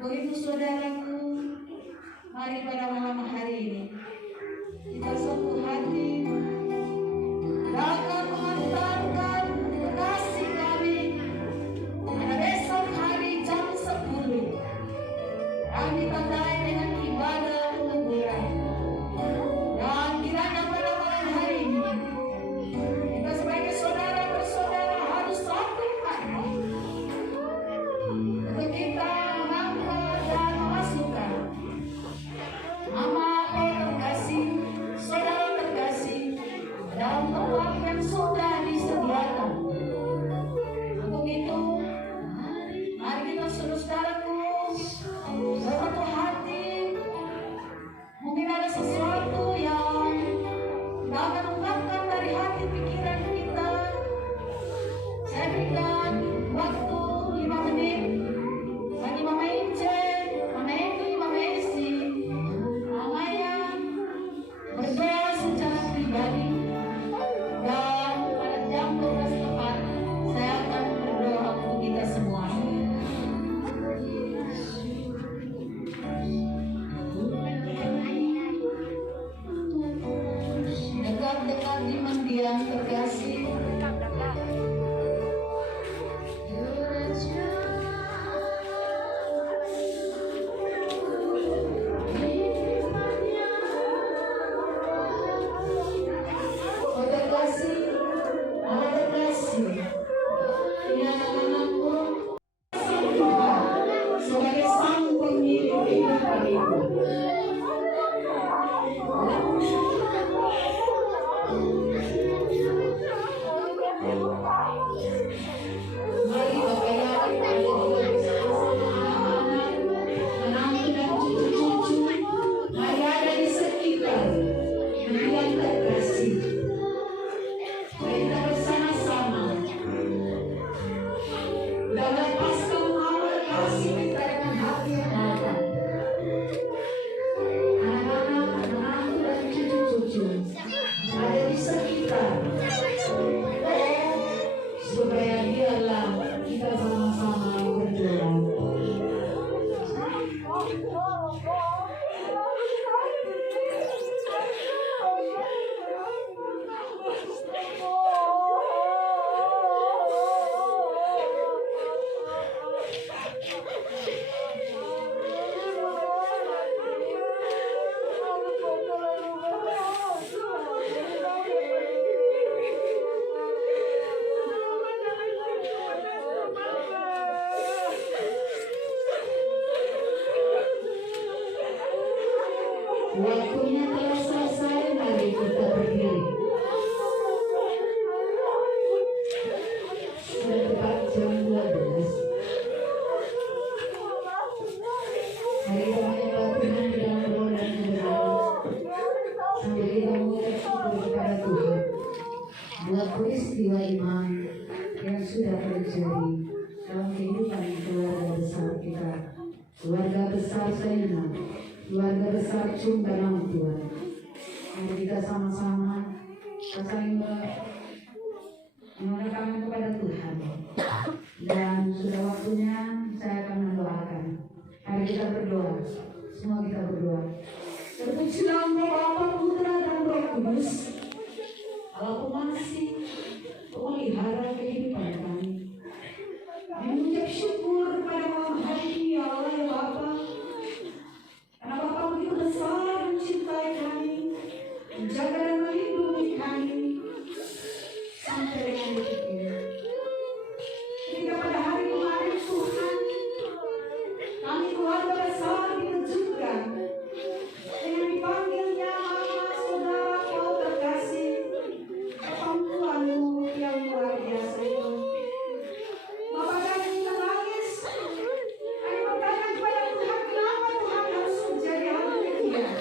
Begitu saudaraku, mari pada malam hari ini kita satu hati akan mengantarkan kekasih kami pada besok hari jam 10. Kami tandai dengan ibadah penguburan. Dan kiranya pada malam hari ini kita sebagai saudara bersaudara harus satu hati untuk kita mengangkat dan memasukkan nama terkasih, saudara terkasih dalam tempat yang sudah disediakan. Untuk itu, mari kita saudaraku satu hati Waktunya telah selesai, mari kita berdiri. Sudah tepat jam 12. Mari kita menyembah Tuhan di dalam doa dan kebenaran sambil kita mengucap syukur kepada Tuhan buat peristiwa iman yang sudah terjadi dalam kehidupan keluarga besar kita, keluarga besar Sena, keluarga besar Cunda nama Tuhan. Mari kita sama-sama saling mengenalkan kepada Tuhan. Dan sudah waktunya saya akan mendoakan. Mari kita berdoa. Semua kita berdoa. Terpujilah Engkau Bapa, Putra dan Roh Kudus, Allah pengasih, pemelihara kehidupan kami. Kami mengucap syukur pada malam hari ini, ya Allah ya Bapa, karena Bapa begitu besar mencintai kami, menjaga dan melindungi kami sampai dengan detik ini. Hingga pada hari kemarin Tuhan, kami keluarga besar dikejutkan dengan dipanggilnya mama, saudara, kau terkasih, perempuanmu yang luar biasa itu. Bapak kami menangis, kami bertanya kepada Tuhan, kenapa Tuhan harus menjadi hal demikian?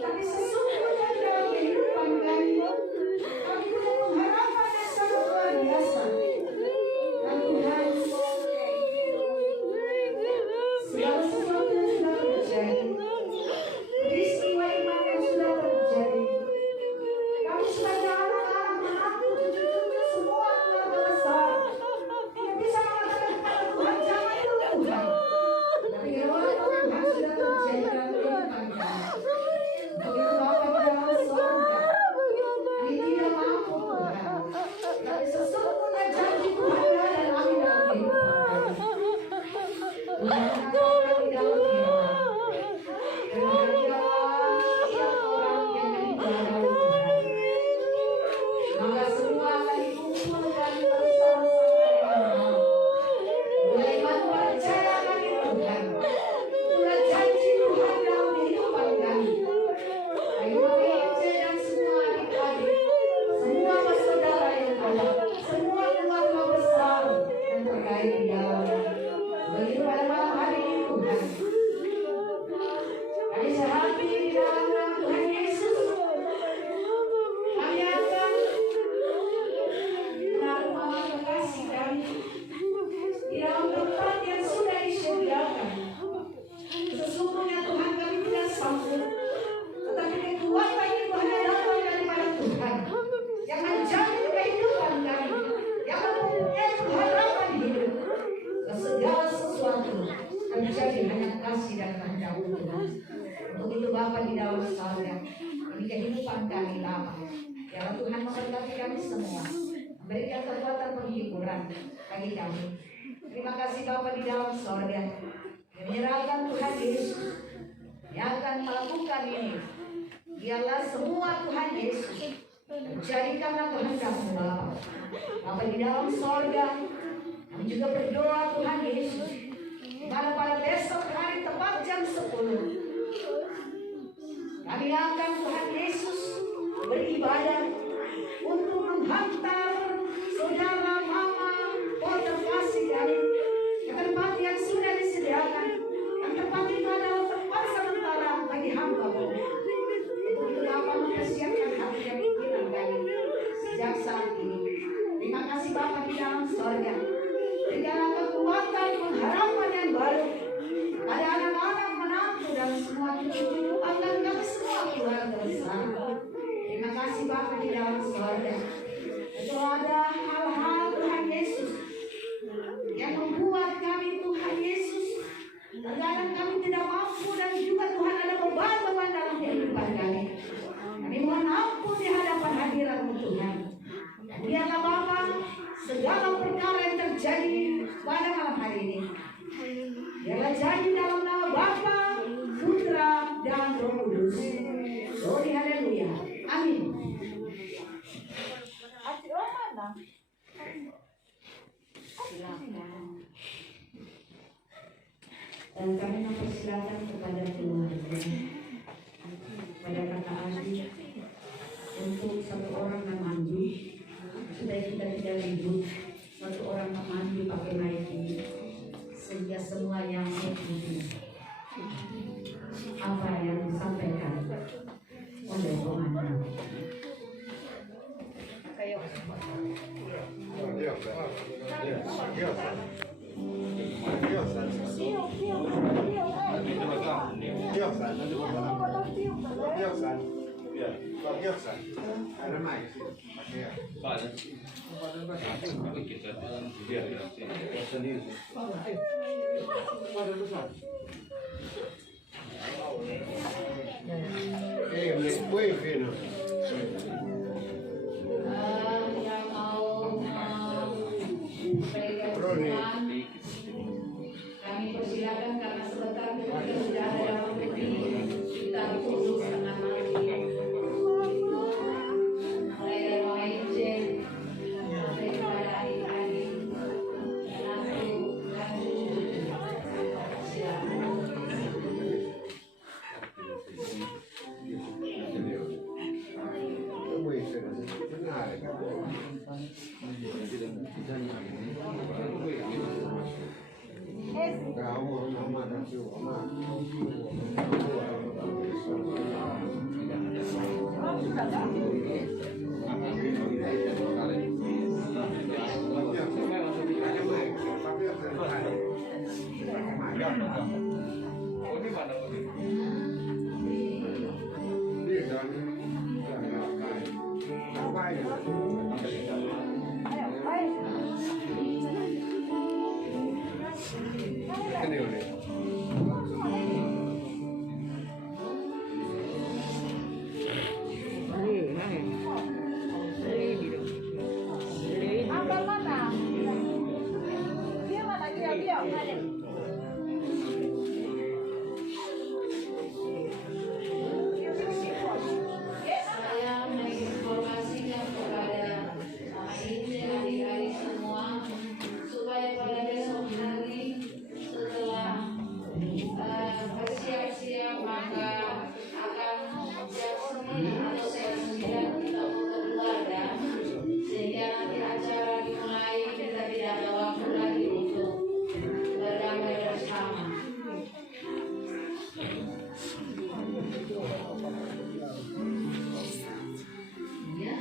Tapi sesungguhnya dalam kehidupan kami punya pengharapan yang sangat luar biasa. Dan Tuhan, segala sesuatu yang sudah terjadi, peristiwa iman yang sudah terjadi, kami sebagai anak-anak, menantu, cucu-cucu, semua keluarga besar yang bisa mengatakan kepada Tuhan, jangan dulu Tuhan. Tapi kalau Tuhan sudah terjadi dalam kehidupan kami, begitu Bapa di dalam surga, kami tidak mampu Tuhan. Tapi sesungguhnya janji Tuhan ada dalam kami dalam kehidupan kami. Tuhan katakan di dalam firman, berbahagialah setiap orang yang dipelihara Tuhan, maka semua akan dikumpulkan bersama-sama dengan Allah. Mulai iman percaya akan Tuhan, itulah janji Tuhan dalam kehidupan kami. Ayo mari dan semua adik-adik, semua saudara yang ada, semua keluarga besar yang terkait di dalamnya. Begitu pada malam hari ini Tuhan, kami sehati di dalam nama Tuhan Yesus. Kami akan menaruh mama kekasih kami di dalam tempat yang sudah disediakan. Sesungguhnya Tuhan kami tidak sanggup, tetapi kekuatan itu hanya datang daripada Tuhan yang menjamin kehidupan kami, yang mempunyai harapan hidup. Dan segala sesuatu terjadi hanya kasih dan kehendak Tuhan. Untuk itu Bapa di dalam surga, ini kehidupan kami Bapa. Ya Tuhan memberkati kami semua, memberikan kekuatan penghiburan bagi kami. Terima kasih Bapa di dalam surga, yang menyerahkan Tuhan Yesus yang akan melakukan ini. Biarlah semua Tuhan Yesus menjadikanlah kehendak-Mu Bapa. Bapa di dalam surga, kami juga berdoa Tuhan Yesus, di mana pada besok hari tepat jam 10 kami akan Tuhan Yesus beribadah untuk menghantar saudara, mama, oh terkasih kami ke tempat yang sudah disediakan. Dan tempat itu adalah tempat sementara bagi hamba-Mu. Untuk itu Bapa mempersiapkan hati dan pikiran kami sejak saat ini. Terima kasih Bapa di dalam surga. Berikanlah kekuatan pengharapan yang baru pada anak-anak, menantu dan semua cucu-cucu akan kami semua keluarga besar. Terima kasih Bapa di dalam surga. Itu ada hal-hal Tuhan Yesus yang membuat kami Tuhan Yesus, kadang kami tidak mampu, dan juga Tuhan ada beban-beban dalam kehidupan kami. Kami mohon ampun di hadapan hadirat-Mu Tuhan. Biarlah Bapa segala perkara yang terjadi pada malam hari ini, biarlah jadi dalam nama Bapa, Putra dan Roh Kudus. Glory haleluya. Amin. Dan kami mempersilakan kepada keluarga. sehingga semua yang mengikuti apa yang disampaikan oleh komandan. Yang mau memberikan kami persilakan karena sebentar kita sudah ada yang kita khusus dengan mulai dari mulai izin sampai kepada adik-adik silakan. Saya menginformasikan kepada adik-adik semua supaya pada besok hari setelah bersiap-siap maka akan jam 9 atau setengah 9 kita untuk keluarga, sehingga nanti acara dimulai kita tidak ada waktu lagi untuk berdamai bersama. Ya.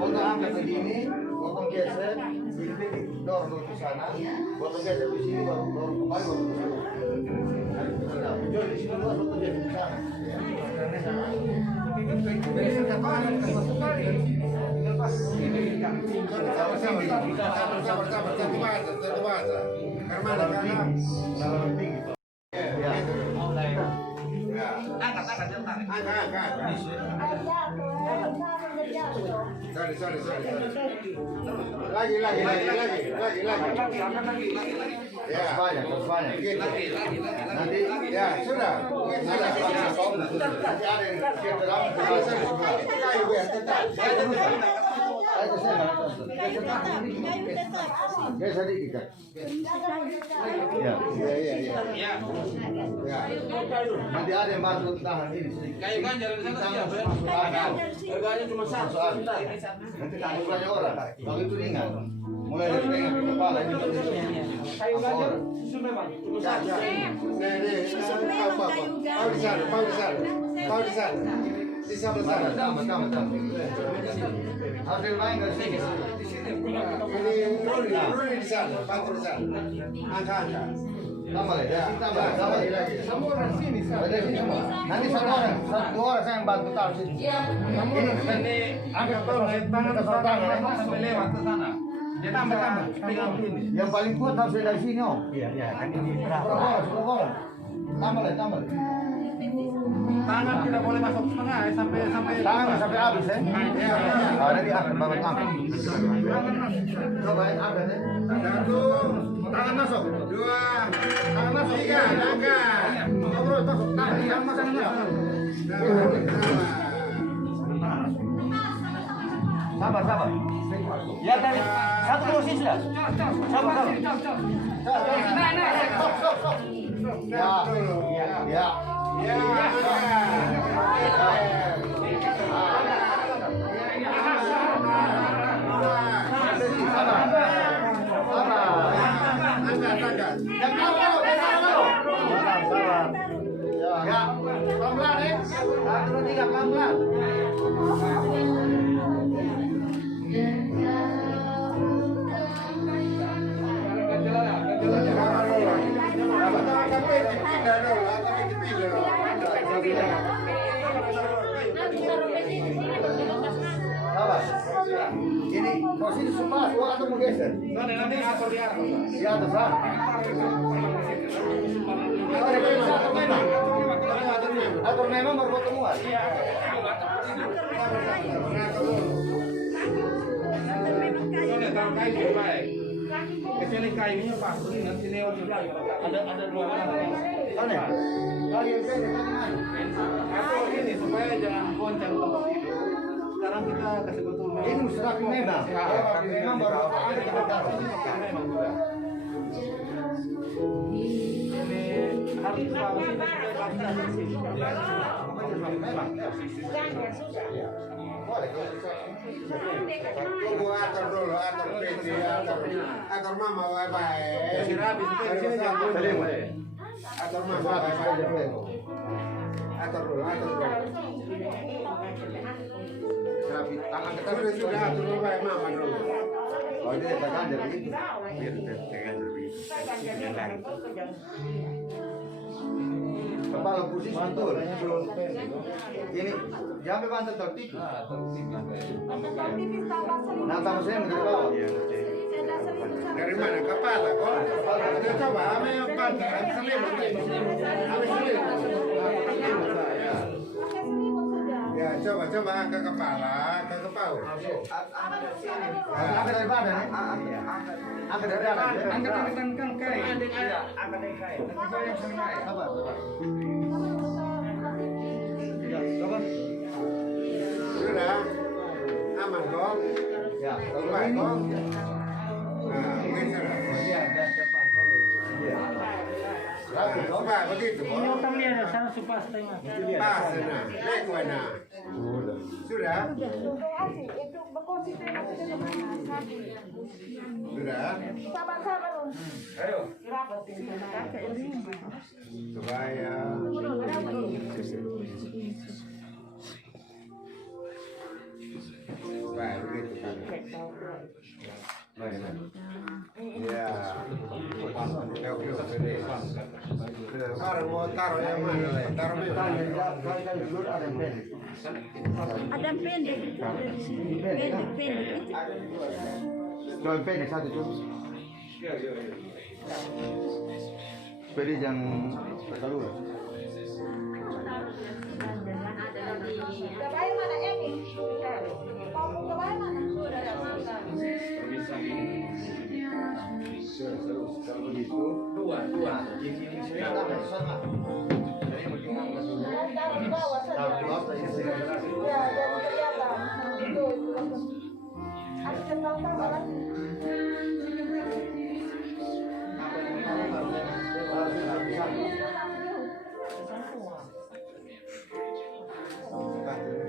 Potong angkat begini, potong geser, ini dorong ke sana, potong geser di sini, baru dorong kembali, baru ke sana. Jual di sini dua, potong geser ke sana. Sorry. Lagi. Ya, banyak. Nanti, ya sudah. Nanti ada yang biasa dikit. Ya. Nanti ada yang bantu tahan ini sedikit. Kayu kan jalan di sana siapa ya? Harganya cuma satu. Nanti tanggung banyak orang. Kalau itu ringan. Mulai dari pegang ke kepala ini. Kayu ganjar sudah bang, cuma satu. Pau di sana. Di sebelah sana. Tambah. Hasil main dari sini. Ini Ruli di sana, bantu di sana. Angka. Tambah lagi. Semua orang sini. Nanti dua orang saya yang bantu taruh sini. Ini angkat tangan sampai lewat ke sana. Ya tambah. Yang paling kuat harus dari sini, Om. Iya. Kan ini berapa orang? Tambah lagi. Tangan tidak boleh masuk setengah sampai Tangan sampai habis ya. Nanti angkat bawa tangan. Coba angkat ya. 1, tangan masuk. 2, tangan masuk. 3, angkat. Ngobrol masuk. Tangan masuk. Sabar. Ya dari satu kursi sudah. Sabar. Stop. Ya. Ini posisi sebelah atau mau geser? nanti atur di atas. Di atas lah. Atur memang baru ketemuan. Kalau kayu baik. Kecuali kayunya pas, nanti lewat juga. Ada dua orang. Sana. Kali yang pendek mana? Atau ini supaya jangan goncang tempat tidur. Sekarang kita kasih betul. Ini mesti rapi memang. Rapi memang baru ada kita taruh. Ini harus bagus Tunggu atur dulu, atur PC, atur mama bye-bye. Atur mama bye-bye. Atur dulu. Rapi, tangan kita sudah atur dulu bye mama dulu. Oh ini tekan jadi begitu. Tekan jadi begitu. Kepala pusing mantul. Ini jangan bantu tertipu. Nah, tambah saya dari bawah. Dari mana? Kepala kok? Kita coba, ame yang pantai, selimut. Ya, coba angkat kepala, ke kepala. Angkat dari badan ya? Angkat dari badan. Angkat kan kai. Angkat dari kai. Nanti goyang sama kai. Sabar. Sudah aman kok? Ya, baik kok. Nah, geser. Iya, dan depan. Iya. Rapi kok, Pak, begitu kok. Ini utang dia ada sana supas tengah. Pas, nah, naik mana? Sudah? Sudah? Sabar. Ayo. Supaya baik begitu. Ya. Sekarang mau taruh yang mana? Taruh di mana? Ada yang pendek itu ada di sini. Pendek. Kalau yang pendek satu tuh. Pilih yang kedua. Kebayang mana Emi? Kamu kebayang mana? Kalau begitu, dua. Taruh di bawah saja. Ya, jadi kelihatan. Itu. Ada centang-centang kan?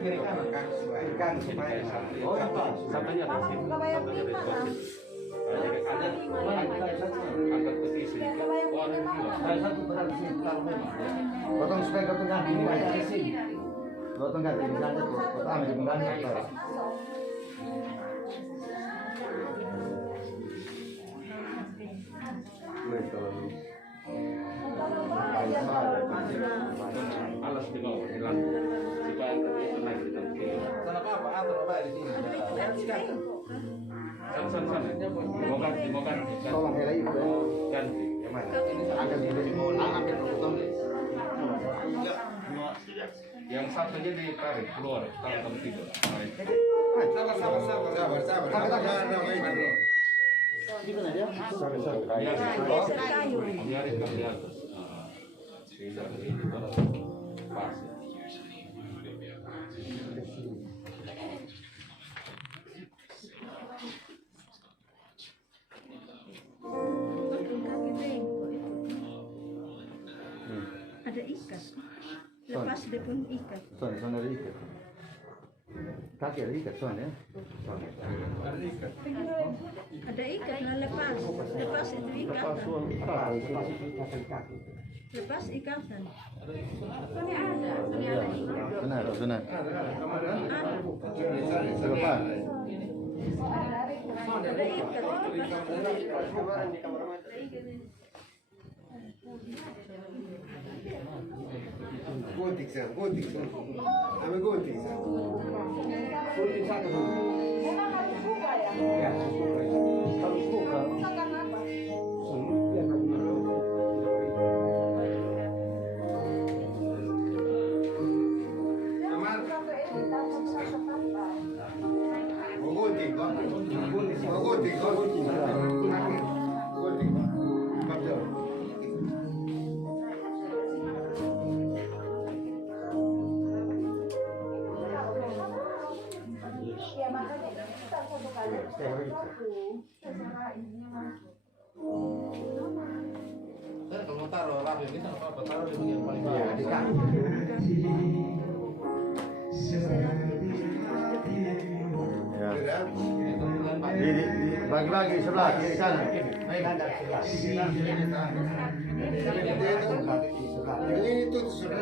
kiri kanan supaya Oh, satunya ada sini. Kebayang lima kan? Angkat peti sedikit. Oh, ada dua. Potong supaya kau tengah ini banyak di sini. Potong kan, tinggal aja tuh. Potong ambil pengganti. Alas di bawah, di lantai. Supaya itu naik di kaki. apa atur apa di sini? Sana. Mau ganti. Tolong helai itu. Ganti. Yang mana? Angkat di bola, angkat potong. Yang satunya ditarik keluar, kalau tidur. Sabar. Gimana dia? Biarin di atas. Tidak ini kalau pas. Ada ikat. Lepas dia pun ikat. Soalnya ada ikat. Kaki ada ikat soalnya. Ada ikat nah lepas. Lepas itu ikatan. Lepas ikatan. Ini ada. Benar. Lepas. Ada ikat. Gunting. Kami gunting. Memang harus buka ya? Harus buka. Buka karena apa? Satu ini langsung satu pantai. Mau gunting. Ya makanya kita satu kali satu. Secara ininya masuk. Kalau mau taruh rapi ini apa taruh di bagian paling bawah. Di kaki. Ya. Bagi-bagi sebelah kiri kanan. Ini tuh sudah.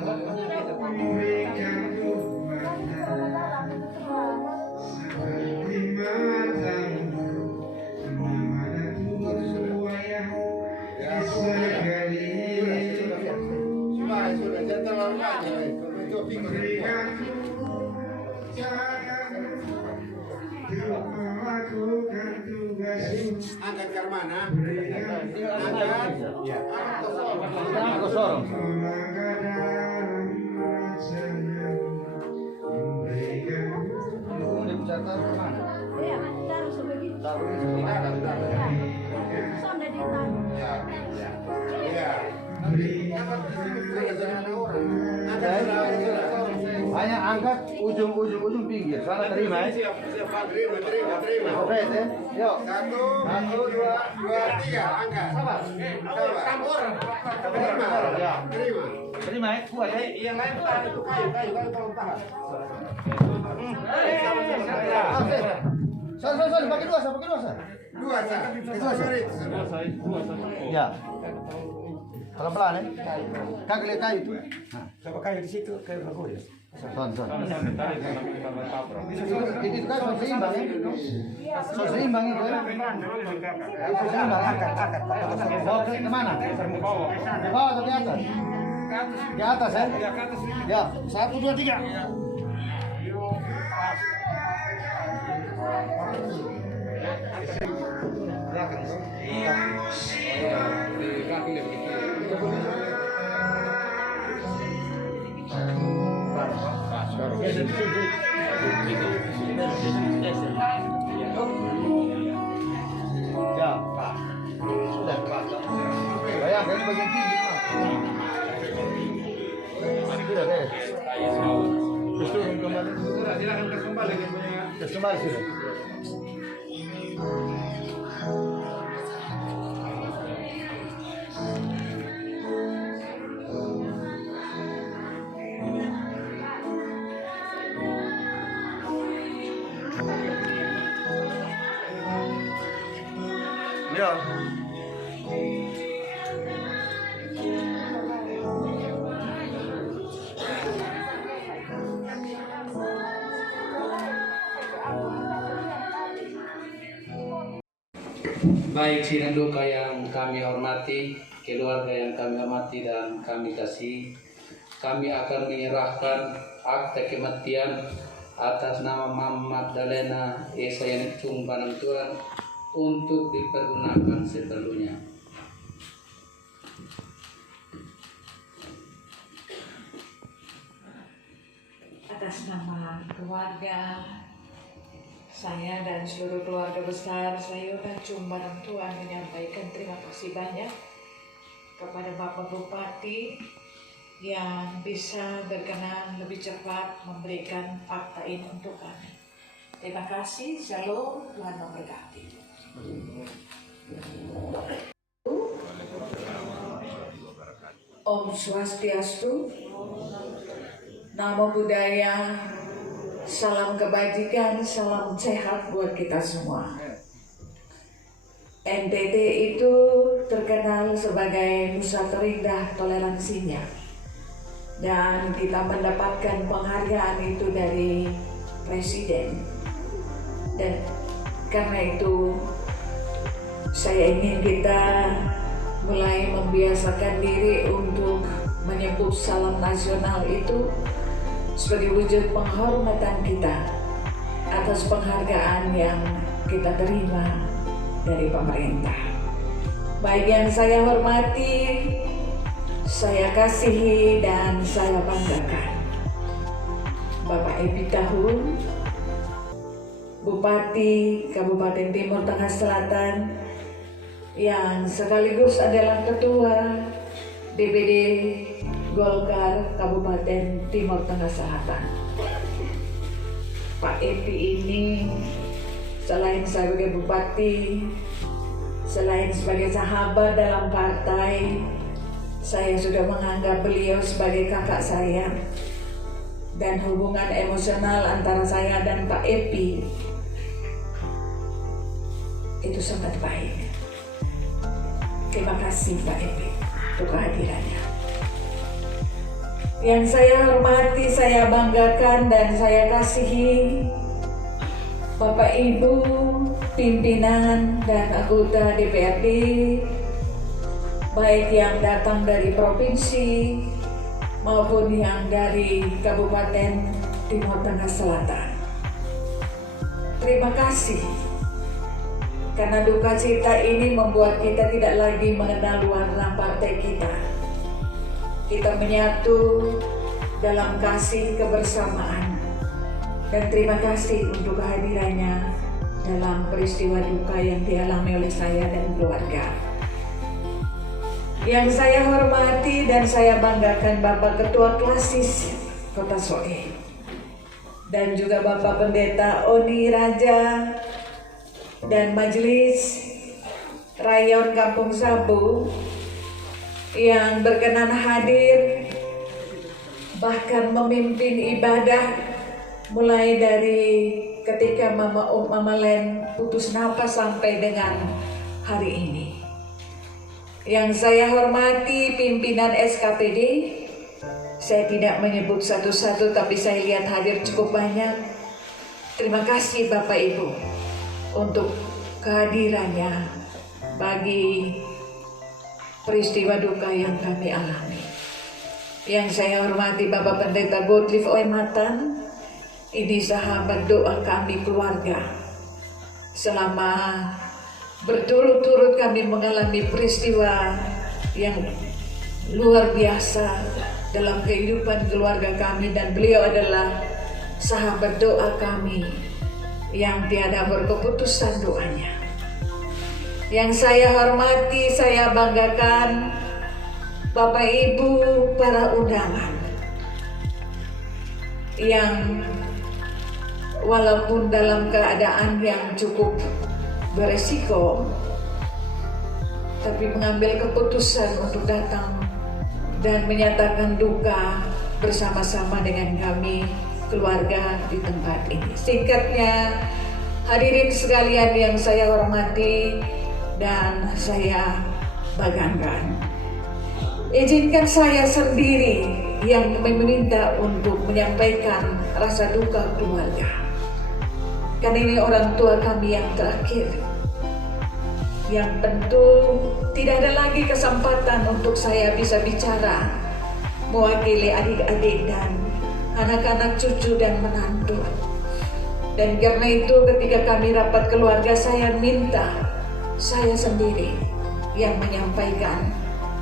Sudah jangan terlalu banyak. Itu pikir. Angkat ke mana? Angkat. Jangan kosong. Taruh mana? Ya, taruh sebegitu. Taruh di sebelah. Sampai ditaruh. Ya. Hanya angkat ujung pinggir. Sana terima ya. Terima. Oke ya. Yuk. 1, 2, 3, angkat. Sabar. Campur. Ya. Terima. Terima ya. Kuat ya. Yang lain tahan itu kayu tolong tahan. Sorry, pakai dua, Dua sah. Dua satu. Ya. Pelan-pelan ya. Kaki lihat kayu itu. Coba kayu di situ, kayu bagus. Son. Sampai tarik sampai tabrak. Itu kan soal seimbang ya. Soal seimbang itu ya. Soal seimbang angkat. Bawa kemana? Ke bawah. Di bawah atau di atas? Di atas ya. Ya ke atas ini. Ya, 1, 2, 3. Di kaki dia begitu. Ya. Sudah. Bayangkan ini bagian tinggi. Sudah deh. Terus turun kembali. Sudah, silakan ke kembali dia punya. Terus kembali sudah. Ya. Baik sidang duka yang kami hormati, keluarga yang kami hormati dan kami kasih, kami akan menyerahkan akta kematian atas nama Mama Magdalena Esa yang Cumbanang Tuhan untuk dipergunakan seperlunya. Atas nama keluarga saya dan seluruh keluarga besar Sayuran Cumbanang Tuhan menyampaikan terima kasih banyak kepada Bapak Bupati yang bisa berkenan lebih cepat memberikan fakta ini untuk kami. Terima kasih, shalom, Tuhan memberkati. Om Swastiastu, Namo Buddhaya, salam kebajikan, salam sehat buat kita semua. NTT itu terkenal sebagai Nusa terindah toleransinya. Dan kita mendapatkan penghargaan itu dari Presiden. Dan karena itu saya ingin kita mulai membiasakan diri untuk menyebut salam nasional itu sebagai wujud penghormatan kita atas penghargaan yang kita terima dari pemerintah. Baik yang saya hormati, saya kasihi dan saya banggakan Bapak Epi Tahun, Bupati Kabupaten Timur Tengah Selatan yang sekaligus adalah Ketua DPD Golkar Kabupaten Timur Tengah Selatan. Pak Epi ini selain sebagai bupati, selain sebagai sahabat dalam partai, saya sudah menganggap beliau sebagai kakak saya. Dan hubungan emosional antara saya dan Pak Epi itu sangat baik. Terima kasih Pak Epi untuk kehadirannya. Yang saya hormati, saya banggakan dan saya kasihi Bapak Ibu, pimpinan dan anggota DPRD, baik yang datang dari provinsi maupun yang dari Kabupaten Timur Tengah Selatan. Terima kasih, karena duka cita ini membuat kita tidak lagi mengenal warna partai kita. Kita menyatu dalam kasih kebersamaan. Dan terima kasih untuk kehadirannya dalam peristiwa duka yang dialami oleh saya dan keluarga. Yang saya hormati dan saya banggakan Bapak Ketua Klasis Kota Soe dan juga Bapak Pendeta Oni Raja dan Majelis Rayon Kampung Sabu yang berkenan hadir bahkan memimpin ibadah mulai dari ketika Mama Len putus napas sampai dengan hari ini. Yang saya hormati pimpinan SKPD Saya tidak menyebut satu-satu, tapi saya lihat hadir cukup banyak. Terima kasih Bapak Ibu untuk kehadirannya bagi peristiwa duka yang kami alami. Yang saya hormati Bapak Pendeta Godliff Oematan, ini sahabat doa kami keluarga. Selama berturut-turut kami mengalami peristiwa yang luar biasa dalam kehidupan keluarga kami, dan beliau adalah sahabat doa kami yang tiada berkeputusan doanya. Yang saya hormati, saya banggakan Bapak Ibu para undangan yang walaupun dalam keadaan yang cukup beresiko, tapi mengambil keputusan untuk datang dan menyatakan duka bersama-sama dengan kami keluarga di tempat ini. Singkatnya, hadirin sekalian yang saya hormati dan saya banggakan, izinkan saya sendiri yang meminta untuk menyampaikan rasa duka keluarga. Kan ini orang tua kami yang terakhir, yang tentu tidak ada lagi kesempatan untuk saya bisa bicara mewakili adik-adik dan anak-anak cucu dan menantu. Dan karena itu ketika kami rapat keluarga, saya minta saya sendiri yang menyampaikan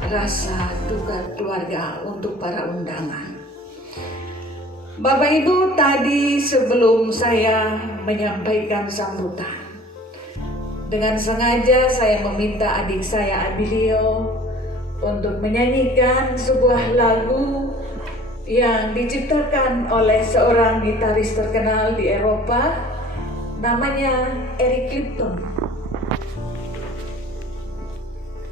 rasa duka keluarga untuk para undangan. Bapak Ibu, tadi sebelum saya menyampaikan sambutan, dengan sengaja saya meminta adik saya Abilio untuk menyanyikan sebuah lagu yang diciptakan oleh seorang gitaris terkenal di Eropa, namanya Eric Clapton.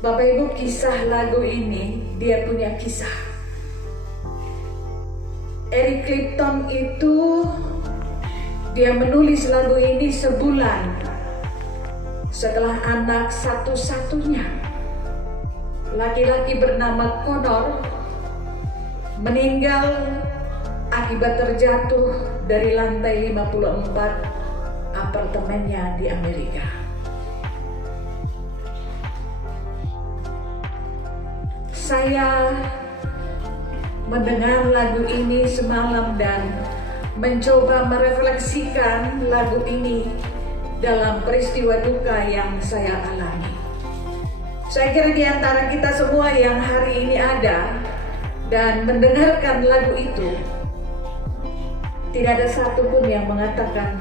Bapak Ibu, kisah lagu ini, dia punya kisah. Eric Clapton itu, dia menulis lagu ini sebulan setelah anak satu-satunya, laki-laki bernama Connor, meninggal akibat terjatuh dari lantai 54 apartemennya di Amerika. Saya mendengar lagu ini semalam dan mencoba merefleksikan lagu ini dalam peristiwa duka yang saya alami. Saya kira di antara kita semua yang hari ini ada dan mendengarkan lagu itu, tidak ada satupun yang mengatakan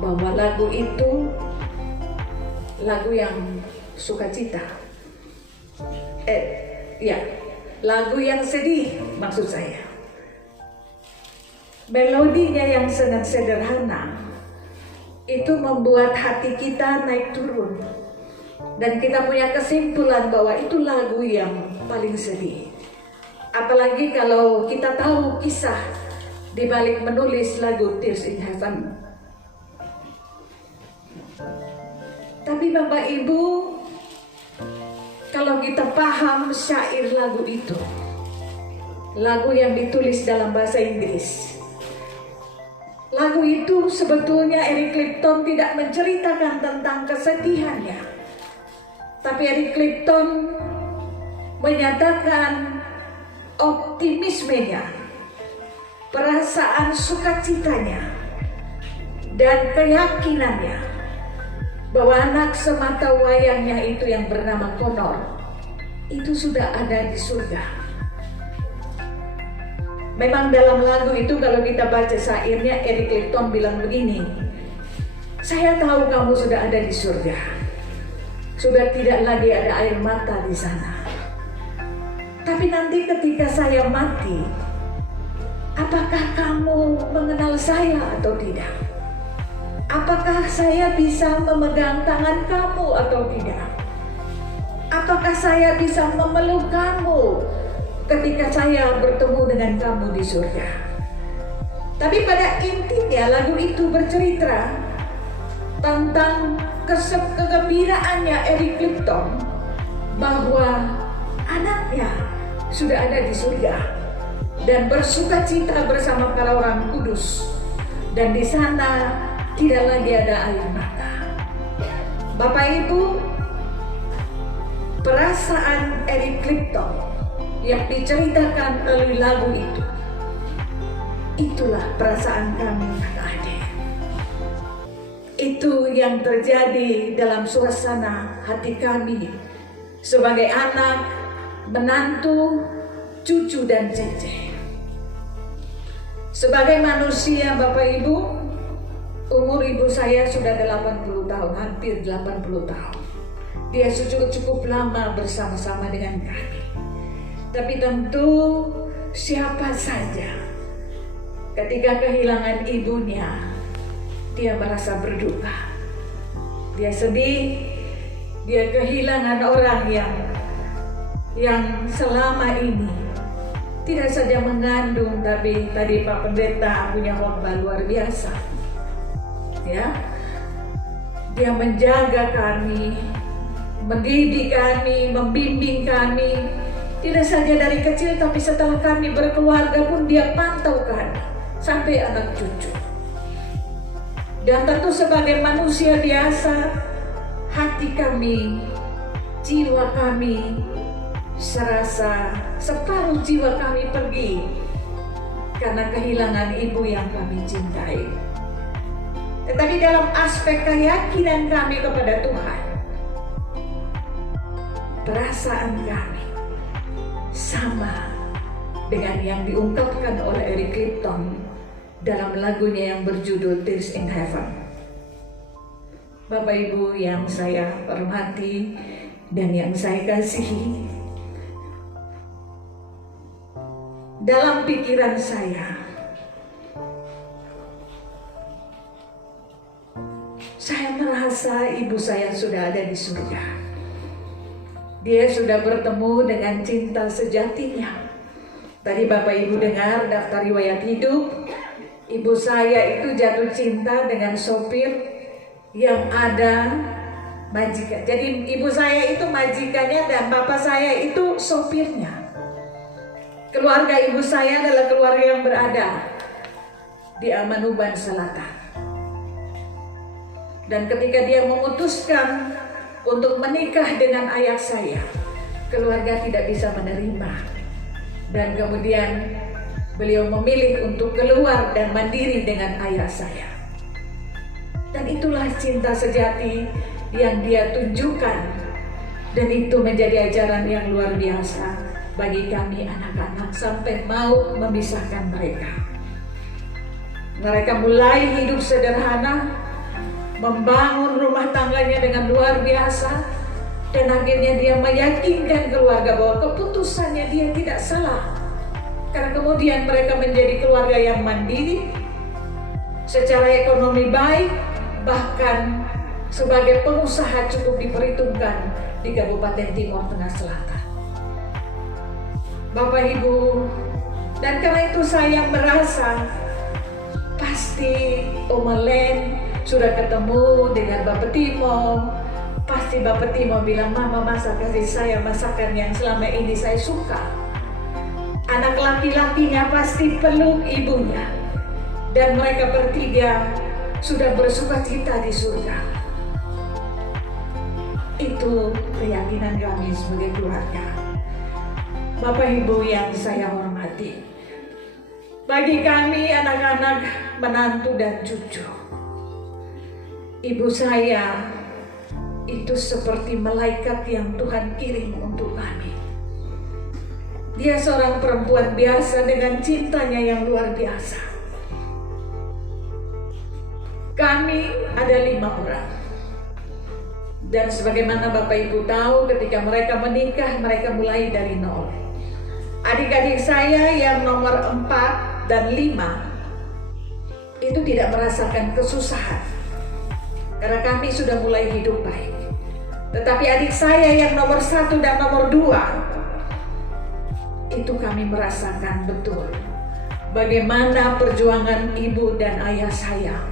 bahwa lagu itu lagu yang sukacita. Lagu yang sedih maksud saya. Melodinya yang sangat sederhana itu membuat hati kita naik turun, dan kita punya kesimpulan bahwa itu lagu yang paling sedih. Apalagi kalau kita tahu kisah di balik menulis lagu Tears in Heaven. Tapi Bapak Ibu, kalau kita paham syair lagu itu, lagu yang ditulis dalam bahasa Inggris, lagu itu sebetulnya Eric Clapton tidak menceritakan tentang kesedihannya, tapi Eric Clapton menyatakan optimismenya, perasaan sukacitanya, dan keyakinannya bahwa anak semata wayangnya itu yang bernama Connor itu sudah ada di surga. Memang dalam lagu itu kalau kita baca syairnya, Eric Clapton bilang begini, saya tahu kamu sudah ada di surga, sudah tidak lagi ada air mata di sana. Tapi nanti ketika saya mati, apakah kamu mengenal saya atau tidak? Apakah saya bisa memegang tangan kamu atau tidak? Apakah saya bisa memeluk kamu ketika saya bertemu dengan kamu di surga? Tapi pada intinya lagu itu bercerita tentang kegembiraannya Eric Clapton bahwa anaknya sudah ada di surga dan bersuka cita bersama para orang kudus, dan di sana tidak lagi ada air mata. Bapak Ibu, perasaan Eric Clapton yang diceritakan melalui lagu itu, itulah perasaan kami adik. Itu yang terjadi dalam suasana hati kami sebagai anak, menantu, cucu dan cece. Sebagai manusia Bapak Ibu, umur ibu saya sudah 80 tahun, hampir 80 tahun. Dia cukup lama bersama-sama dengan kami. Tapi tentu siapa saja ketika kehilangan ibunya, dia merasa berduka. Dia sedih, dia kehilangan orang yang selama ini tidak saja mengandung, tapi tadi Pak Pendeta punya khotbah luar biasa. Ya, dia menjaga kami, mendidik kami, membimbing kami, tidak saja dari kecil, tapi setelah kami berkeluarga pun dia pantau kami sampai anak cucu. Dan tentu sebagai manusia biasa, hati kami, jiwa kami, serasa separuh jiwa kami pergi karena kehilangan ibu yang kami cintai. Tetapi dalam aspek keyakinan kami kepada Tuhan, perasaan kami sama dengan yang diungkapkan oleh Eric Clapton dalam lagunya yang berjudul Tears in Heaven. Bapak Ibu yang saya hormati dan yang saya kasihi, dalam pikiran saya merasa ibu saya sudah ada di surga. Dia sudah bertemu dengan cinta sejatinya. Tadi Bapak Ibu dengar daftar riwayat hidup. Ibu saya itu jatuh cinta dengan sopir yang ada majikan. Jadi ibu saya itu majikannya dan bapak saya itu sopirnya. Keluarga ibu saya adalah keluarga yang berada di Amanuban Selatan. Dan ketika dia memutuskan untuk menikah dengan ayah saya, keluarga tidak bisa menerima. Dan kemudian beliau memilih untuk keluar dan mandiri dengan ayah saya. Dan itulah cinta sejati yang dia tunjukkan. Dan itu menjadi ajaran yang luar biasa bagi kami anak-anak sampai maut memisahkan mereka. Mereka mulai hidup sederhana, membangun rumah tangganya dengan luar biasa, dan akhirnya dia meyakinkan keluarga bahwa keputusannya dia tidak salah. Karena kemudian mereka menjadi keluarga yang mandiri, secara ekonomi baik, bahkan sebagai pengusaha cukup diperhitungkan di Kabupaten Timur Tengah Selatan. Bapak Ibu, dan karena itu saya merasa pasti Oma Len sudah ketemu dengan Bapak Timo. Pasti Bapak Timo bilang, Mama masak kasih saya masakan yang selama ini saya suka. Anak laki-lakinya pasti peluk ibunya. Dan mereka bertiga sudah bersuka cita di surga. Itu keyakinan kami sebagai keluarga. Bapak Ibu yang saya hormati, bagi kami anak-anak, menantu dan cucu, ibu saya itu seperti malaikat yang Tuhan kirim untuk kami. Dia seorang perempuan biasa dengan cintanya yang luar biasa. Kami ada 5 orang. Dan sebagaimana Bapak Ibu tahu, ketika mereka menikah, mereka mulai dari nol. Adik-adik saya yang nomor 4 dan 5 itu tidak merasakan kesusahan, karena kami sudah mulai hidup baik. Tetapi adik saya yang nomor 1 dan nomor 2 itu kami merasakan betul bagaimana perjuangan ibu dan ayah saya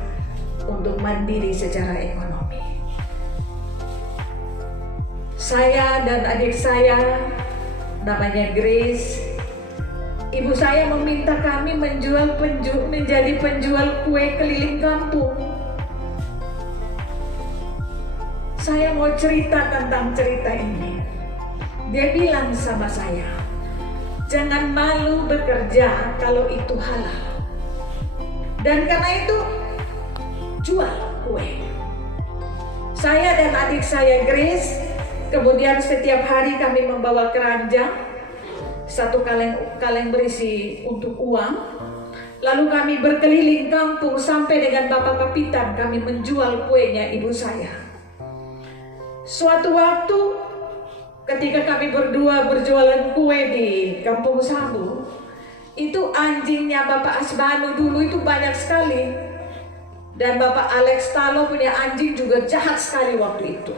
untuk mandiri secara ekonomi. Saya dan adik saya namanya Grace. Ibu saya meminta kami menjadi penjual kue keliling kampung. Saya mau cerita tentang cerita ini. Dia bilang sama saya, jangan malu bekerja kalau itu halal. Dan karena itu, jual kue. Saya dan adik saya Grace, kemudian setiap hari kami membawa keranjang, satu kaleng berisi untuk uang. Lalu kami berkeliling kampung sampai dengan Bapak Kapitan kami menjual kuenya ibu saya. Suatu waktu ketika kami berdua berjualan kue di Kampung Sabu, itu anjingnya Bapak Asbanu dulu itu banyak sekali. Dan Bapak Alex Talo punya anjing juga jahat sekali waktu itu.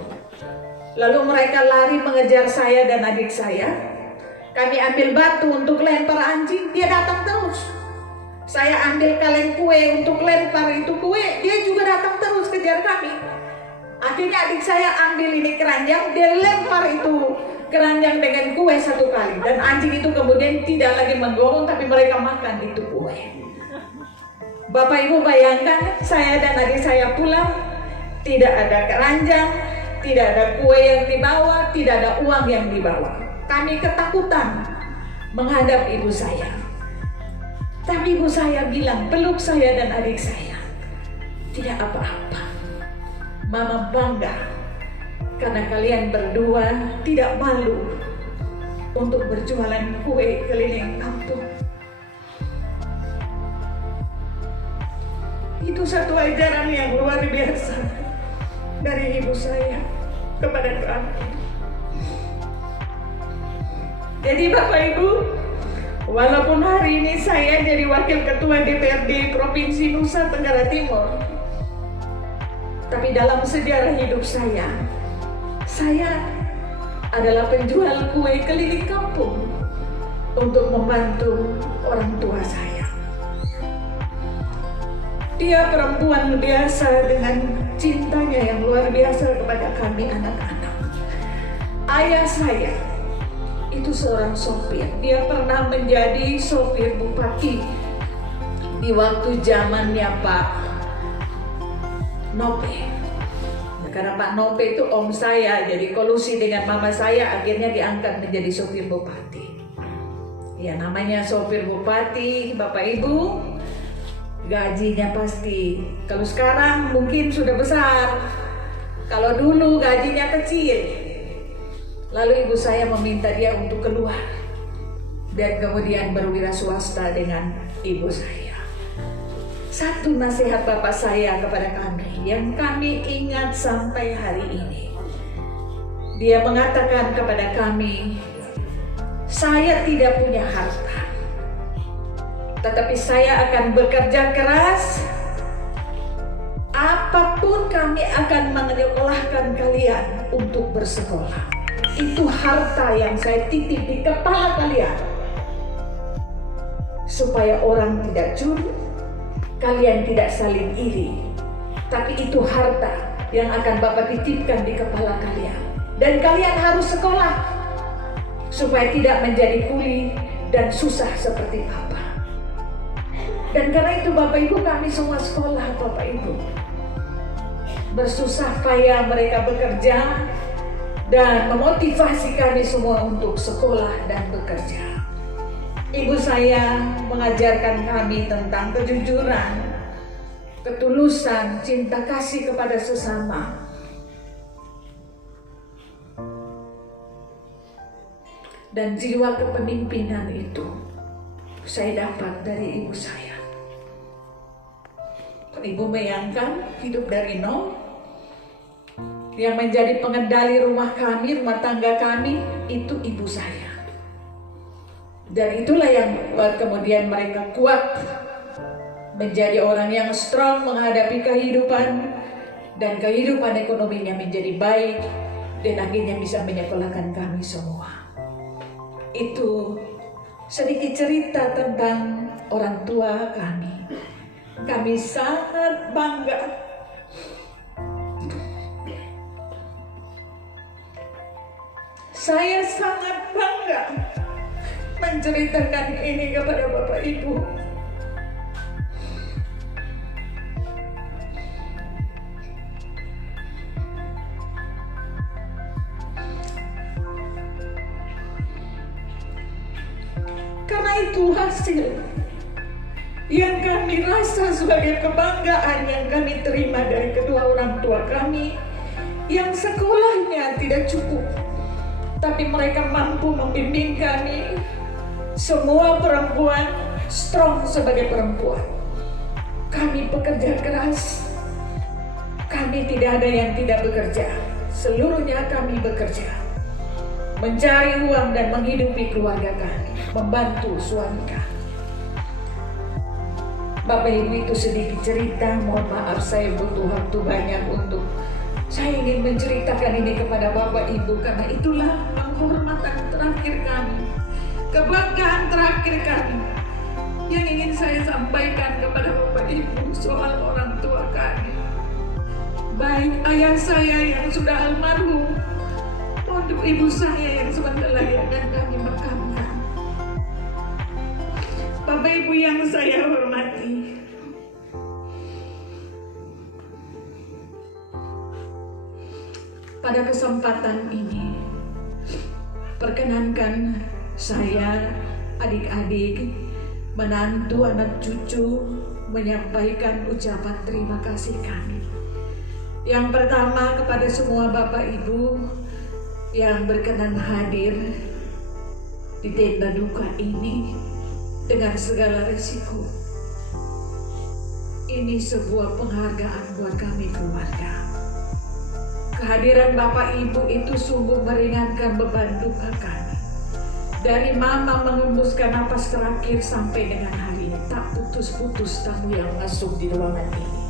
Lalu mereka lari mengejar saya dan adik saya. Kami ambil batu untuk lempar anjing, dia datang terus. Saya ambil kaleng kue untuk lempar itu kue, dia juga datang terus kejar kami. Akhirnya adik saya ambil ini keranjang, dia lempar itu keranjang dengan kue satu kali. Dan anjing itu kemudian tidak lagi menggorong, tapi mereka makan itu kue. Bapak Ibu bayangkan, saya dan adik saya pulang, tidak ada keranjang, tidak ada kue yang dibawa, tidak ada uang yang dibawa. Kami ketakutan menghadap ibu saya. Tapi ibu saya bilang, peluk saya dan adik saya. Tidak apa-apa. Mama bangga karena kalian berdua tidak malu untuk berjualan kue keliling kampung. Itu satu ajaran yang luar biasa dari ibu saya kepada kami. Jadi Bapak Ibu, walaupun hari ini saya jadi Wakil Ketua DPRD Provinsi Nusa Tenggara Timur, tapi dalam sejarah hidup saya adalah penjual kue keliling kampung untuk membantu orang tua saya. Dia perempuan biasa dengan cintanya yang luar biasa kepada kami anak-anak. Ayah saya itu seorang sopir. Dia pernah menjadi sopir bupati di waktu zamannya Pak Nope. Karena Pak Nope itu om saya, jadi kolusi dengan mama saya, akhirnya diangkat menjadi sopir bupati. Ya namanya sopir bupati, Bapak Ibu, gajinya pasti. Kalau sekarang mungkin sudah besar, kalau dulu gajinya kecil. Lalu ibu saya meminta dia untuk keluar dan kemudian berwira swasta dengan ibu saya. Satu nasihat bapak saya kepada kami yang kami ingat sampai hari ini. Dia mengatakan kepada kami, saya tidak punya harta, tetapi saya akan bekerja keras. Apapun kami akan menyekolahkan kalian untuk bersekolah. Itu harta yang saya titip di kepala kalian. Supaya orang tidak curi, kalian tidak saling iri. Tapi itu harta yang akan Bapak titipkan di kepala kalian. Dan kalian harus sekolah supaya tidak menjadi kuli dan susah seperti Bapak. Dan karena itu Bapak Ibu, kami semua sekolah Bapak Ibu. Bersusah payah mereka bekerja dan memotivasi kami semua untuk sekolah dan bekerja. Ibu saya mengajarkan kami tentang kejujuran, ketulusan, cinta kasih kepada sesama. Dan jiwa kepemimpinan itu saya dapat dari ibu saya. Ibu bayangkan hidup dari nol. Yang menjadi pengendali rumah kami, rumah tangga kami, itu ibu saya. Dan itulah yang buat kemudian mereka kuat menjadi orang yang strong menghadapi kehidupan, dan kehidupan ekonominya menjadi baik, dan akhirnya bisa menyekolahkan kami semua. Itu sedikit cerita tentang orang tua kami. Kami sangat bangga. Saya sangat bangga menceritakan ini kepada Bapak Ibu. Karena itu hasil yang kami rasa sebagai kebanggaan yang kami terima dari kedua orang tua kami yang sekolahnya tidak cukup, tapi mereka mampu membimbing kami. Semua perempuan strong sebagai perempuan. Kami bekerja keras. Kami tidak ada yang tidak bekerja. Seluruhnya kami bekerja. Mencari uang dan menghidupi keluarga kami. Membantu suami kami. Bapak Ibu, itu sedikit cerita. Mohon maaf saya butuh waktu banyak untuk saya ingin menceritakan ini kepada Bapak Ibu, karena itulah penghormatan terakhir kami, kebanggaan terakhir kami yang ingin saya sampaikan kepada Bapak Ibu soal orang tua kami. Baik ayah saya yang sudah almarhum maupun ibu saya yang sebentar lagi akan kami makamkan. Bapak Ibu yang saya hormati, pada kesempatan ini perkenankan saya, adik-adik, menantu, anak cucu menyampaikan ucapan terima kasih kami. Yang pertama kepada semua Bapak Ibu yang berkenan hadir di tenda duka ini dengan segala risiko. Ini sebuah penghargaan buat kami keluarga. Kehadiran Bapak Ibu itu sungguh meringankan beban duka kami. Dari Mama mengembuskan napas terakhir sampai dengan hari ini, tak putus-putus tamu yang masuk di ruangan ini.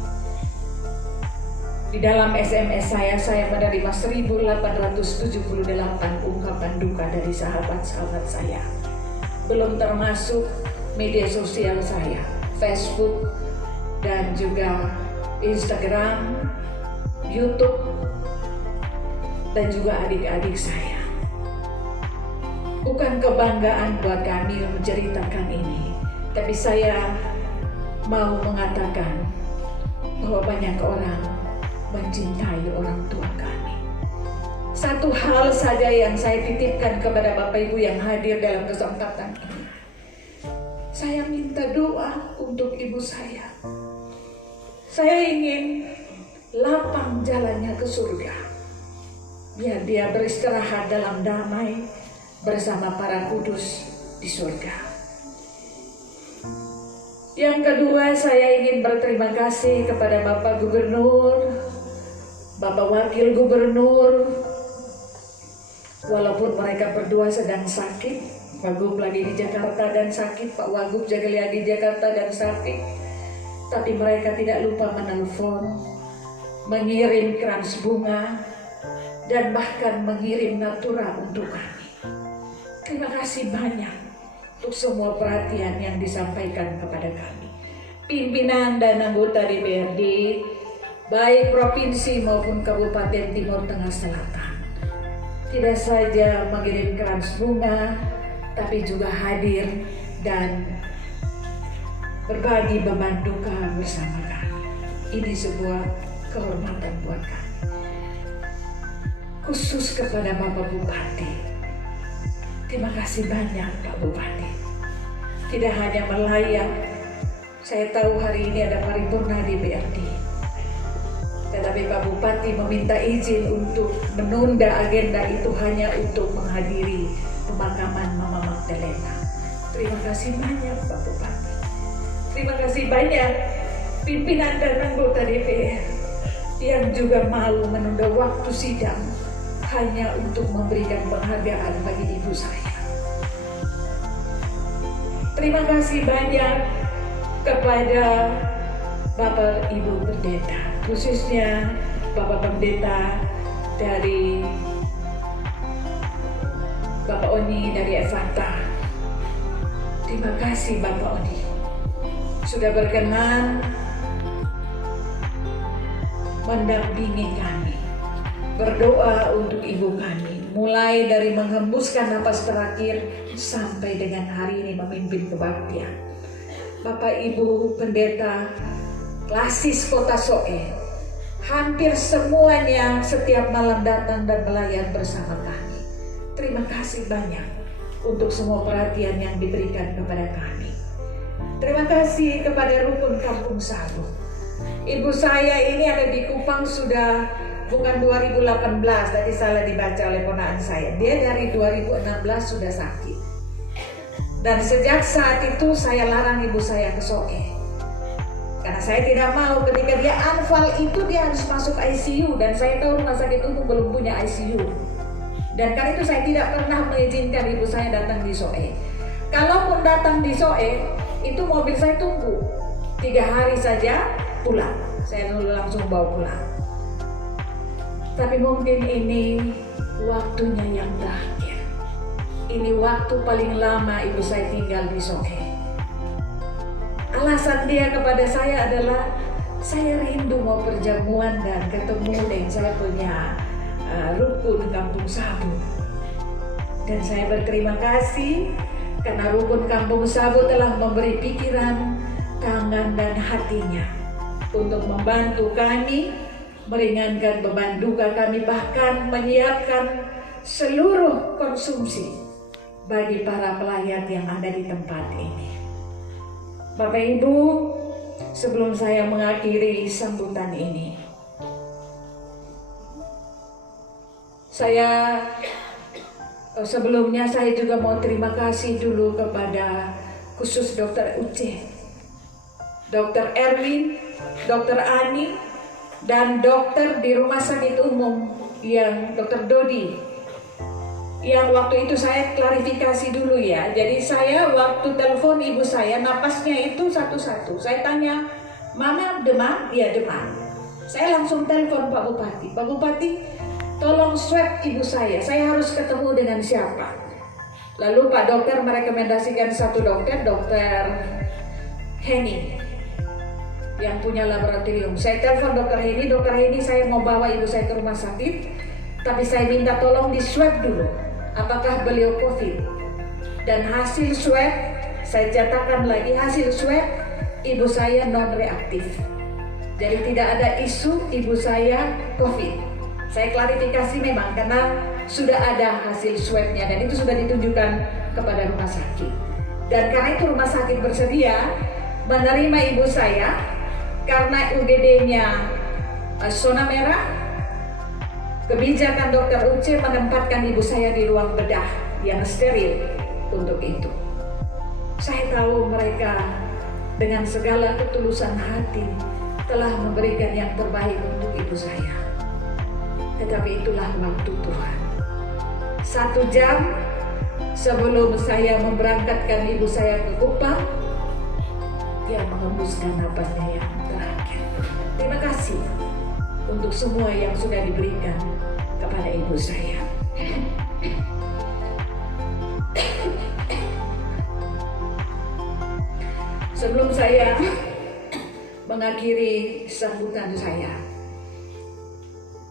Di dalam SMS saya menerima 1878 ungkapan duka dari sahabat-sahabat saya. Belum termasuk media sosial saya, Facebook, dan juga Instagram, YouTube, dan juga adik-adik saya. Bukan kebanggaan buat kami menceritakan ini, tapi saya mau mengatakan bahwa banyak orang mencintai orang tua kami. Satu hal saja yang saya titipkan kepada Bapak Ibu yang hadir dalam kesempatan ini. Saya minta doa untuk ibu saya. Saya ingin lapang jalannya ke surga, biar dia beristirahat dalam damai bersama para kudus di surga. Yang kedua, saya ingin berterima kasih kepada Bapak Gubernur, Bapak Wakil Gubernur, walaupun mereka berdua sedang sakit. Pak Gub lagi di Jakarta dan sakit, Pak Wagub juga lagi di Jakarta dan sakit, tapi mereka tidak lupa menelpon, mengirim krans bunga, dan bahkan mengirim natura untuk kami. Terima kasih banyak untuk semua perhatian yang disampaikan kepada kami. Pimpinan dan anggota DPRD, baik provinsi maupun Kabupaten Timur Tengah Selatan, tidak saja mengirim krans bunga, tapi juga hadir dan berbagi beban duka bersama kami. Ini sebuah kehormatan buat kami. Khusus kepada Bapak Bupati, terima kasih banyak Pak Bupati. Tidak hanya melayat, saya tahu hari ini ada paripurna di BRD, tetapi Pak Bupati meminta izin untuk menunda agenda itu hanya untuk menghadiri pemakaman Mama Magdalena. Terima kasih banyak Pak Bupati. Terima kasih banyak pimpinan dan anggota DPR yang juga mau menunda waktu sidang hanya untuk memberikan penghargaan bagi ibu saya. Terima kasih banyak kepada Bapak Ibu Pendeta, khususnya Bapak Pendeta dari Bapak Oni dari Evanta. Terima kasih Bapak Oni sudah berkenan mendampingi kami, berdoa untuk ibu kami, mulai dari menghembuskan napas terakhir sampai dengan hari ini memimpin kebaktian. Bapak Ibu Pendeta Klasis Kota Soe, hampir semuanya setiap malam datang dan melayani bersama kami. Terima kasih banyak untuk semua perhatian yang diberikan kepada kami. Terima kasih kepada Rukun Kampung Sabu. Ibu saya ini ada di Kupang sudah bukan 2018, tadi salah dibaca oleh ponakan saya. Dia dari 2016 sudah sakit. Dan sejak saat itu saya larang ibu saya ke Soe. Karena saya tidak mau ketika dia anfal itu dia harus masuk ICU. Dan saya tahu rumah sakit umum belum punya ICU. Dan karena itu saya tidak pernah mengizinkan ibu saya datang di Soe. Kalaupun datang di Soe, itu mobil saya tunggu 3 hari saja pulang. Saya langsung bawa pulang. Tapi mungkin ini waktunya yang terakhir. Ini waktu paling lama ibu saya tinggal di Soe. Alasan dia kepada saya adalah saya rindu mau perjamuan dan ketemu dengan saya punya Rukun Kampung Sabu. Dan saya berterima kasih karena Rukun Kampung Sabu telah memberi pikiran, tangan, dan hatinya untuk membantu kami, meringankan beban duka kami, bahkan menyiapkan seluruh konsumsi bagi para pelayat yang ada di tempat ini. Bapak Ibu, sebelum saya mengakhiri sambutan ini, sebelumnya saya juga mau terima kasih dulu kepada khusus Dr. Uce, Dr. Erwin, Dr. Ani, dan dokter di rumah sakit umum yang Dr. Dodi. Yang waktu itu saya klarifikasi dulu ya. Jadi saya waktu telepon ibu saya napasnya itu satu-satu. Saya tanya, "Mama demam?" "Iya demam." Saya langsung telepon Pak Bupati. "Pak Bupati, tolong swab ibu saya harus ketemu dengan siapa?" Lalu Pak Dokter merekomendasikan satu dokter, Dokter Henny, yang punya laboratorium. Saya telepon Dokter Henny, saya mau bawa ibu saya ke rumah sakit, tapi saya minta tolong di swab dulu, apakah beliau COVID. Dan hasil swab, saya catatkan lagi hasil swab, ibu saya non-reaktif. Jadi tidak ada isu ibu saya COVID. Saya klarifikasi memang karena sudah ada hasil swabnya dan itu sudah ditunjukkan kepada rumah sakit. Dan karena itu rumah sakit bersedia menerima ibu saya karena UGD-nya zona merah. Kebijakan Dr. Uce menempatkan ibu saya di ruang bedah yang steril untuk itu. Saya tahu mereka dengan segala ketulusan hati telah memberikan yang terbaik untuk ibu saya. Tetapi itulah waktu Tuhan. 1 jam sebelum saya memberangkatkan ibu saya ke Kupang, dia menghembuskan napasnya yang terakhir. Terima kasih untuk semua yang sudah diberikan kepada ibu saya. Sebelum saya mengakhiri sambutan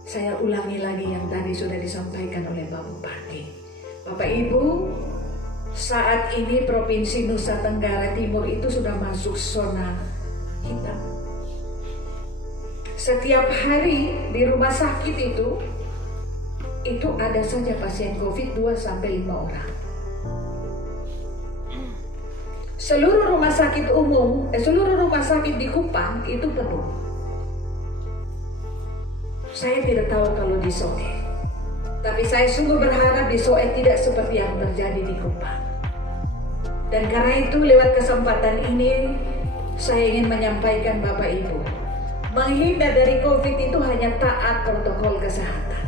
saya ulangi lagi yang tadi sudah disampaikan oleh Pak Bupati. Bapak Ibu, saat ini Provinsi Nusa Tenggara Timur itu sudah masuk zona hitam. Setiap hari di rumah sakit itu ada saja pasien COVID 2-5 orang. Seluruh rumah sakit umum, seluruh rumah sakit di Kupang itu penuh. Saya tidak tahu kalau di Soe, tapi saya sungguh berharap di Soe tidak seperti yang terjadi di Kupang. Dan karena itu lewat kesempatan ini saya ingin menyampaikan Bapak Ibu, menghindar dari COVID itu hanya taat protokol kesehatan.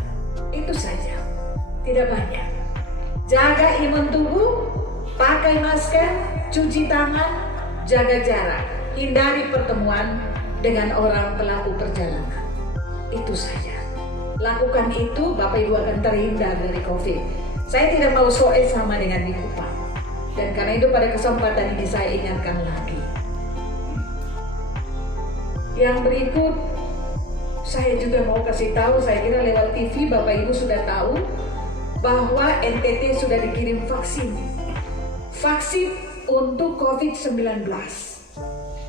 Itu saja, tidak banyak. Jaga imun tubuh, pakai masker, cuci tangan, jaga jarak, hindari pertemuan dengan orang pelaku perjalanan. Itu saja. Lakukan itu, Bapak Ibu akan terhindar dari COVID. Saya tidak mau Soe sama dengan di Kupang. Dan karena itu pada kesempatan ini saya ingatkan lagi. Yang berikut, saya juga mau kasih tahu, saya kira lewat TV Bapak Ibu sudah tahu, bahwa NTT sudah dikirim vaksin untuk COVID-19.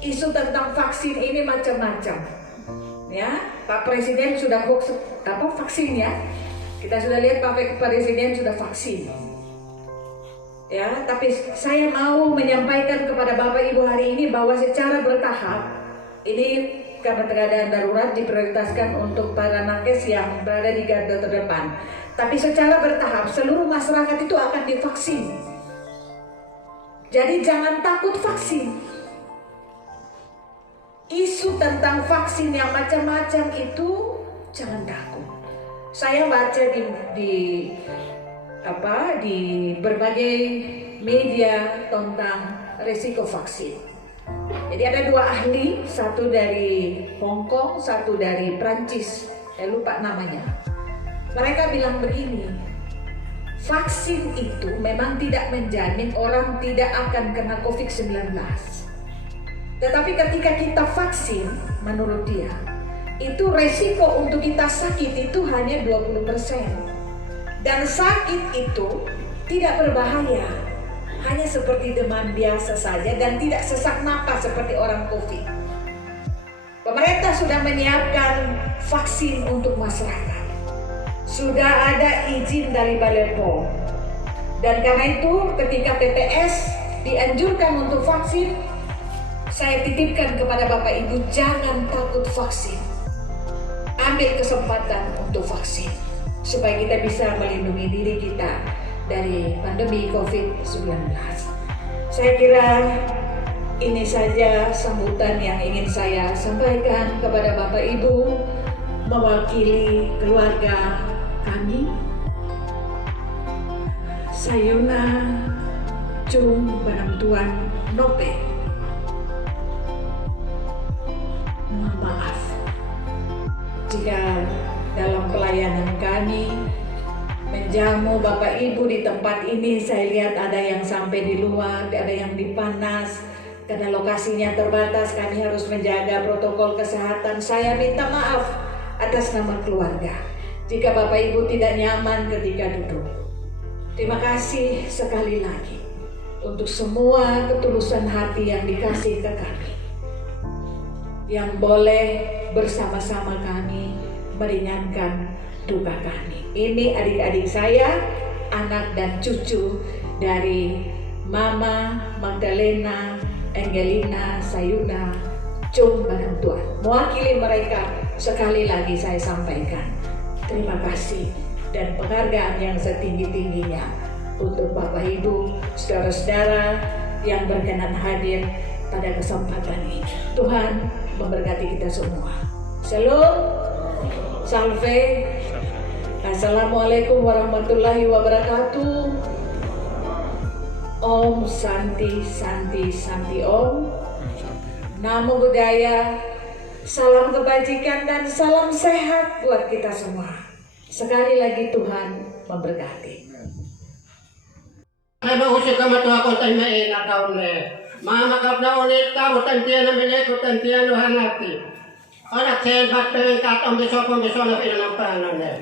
Isu tentang vaksin ini macam-macam. Ya, Pak Presiden sudah vaksin ya. Kita sudah lihat Pak Presiden sudah vaksin. Ya, tapi saya mau menyampaikan kepada Bapak Ibu hari ini bahwa secara bertahap ini karena keadaan darurat diprioritaskan untuk para nakes yang berada di garda terdepan. Tapi secara bertahap seluruh masyarakat itu akan divaksin. Jadi jangan takut vaksin. Isu tentang vaksin yang macam-macam itu jangan takut. Saya baca di berbagai media tentang risiko vaksin. Jadi ada 2 ahli, satu dari Hong Kong, satu dari Prancis, saya lupa namanya. Mereka bilang begini, vaksin itu memang tidak menjamin orang tidak akan kena COVID-19. Tetapi ketika kita vaksin, menurut dia, itu resiko untuk kita sakit itu hanya 20%. Dan sakit itu tidak berbahaya, hanya seperti demam biasa saja dan tidak sesak napas seperti orang COVID. Pemerintah sudah menyiapkan vaksin untuk masyarakat. Sudah ada izin dari Balai POM. Dan karena itu ketika PTS dianjurkan untuk vaksin, saya titipkan kepada Bapak Ibu, jangan takut vaksin. Ambil kesempatan untuk vaksin supaya kita bisa melindungi diri kita dari pandemi COVID-19. Saya kira ini saja sambutan yang ingin saya sampaikan kepada Bapak Ibu mewakili keluarga kami. Sayuna Cung Banamtuan Nope. Mohon maaf jika dalam pelayanan kami menjamu Bapak Ibu di tempat ini, saya lihat ada yang sampai di luar, ada yang di panas. Karena lokasinya terbatas, kami harus menjaga protokol kesehatan. Saya minta maaf atas nama keluarga jika Bapak Ibu tidak nyaman ketika duduk. Terima kasih sekali lagi untuk semua ketulusan hati yang dikasih ke kami, yang boleh bersama-sama kami meringankan duka kami. Ini adik-adik saya, anak dan cucu dari Mama Magdalena Angelina Sayuna Cung Banamtuan. Mewakili mereka sekali lagi saya sampaikan terima kasih dan penghargaan yang setinggi-tingginya untuk Bapak Ibu, saudara-saudara yang berkenan hadir pada kesempatan ini. Tuhan memberkati kita semua. Shalom, salve, assalamualaikum warahmatullahi wabarakatuh. Om Santi Santi Santi Om. Namo Buddhaya. Salam kebajikan dan salam sehat buat kita semua. Sekali lagi Tuhan memberkati. Saya usik kama tua ko tay mai na kaun le. Mama kap na ulit ta utan tiyan na mele ko tan tiyan no hanati. Ora sen bat pe ka tom beso na pinang panan le.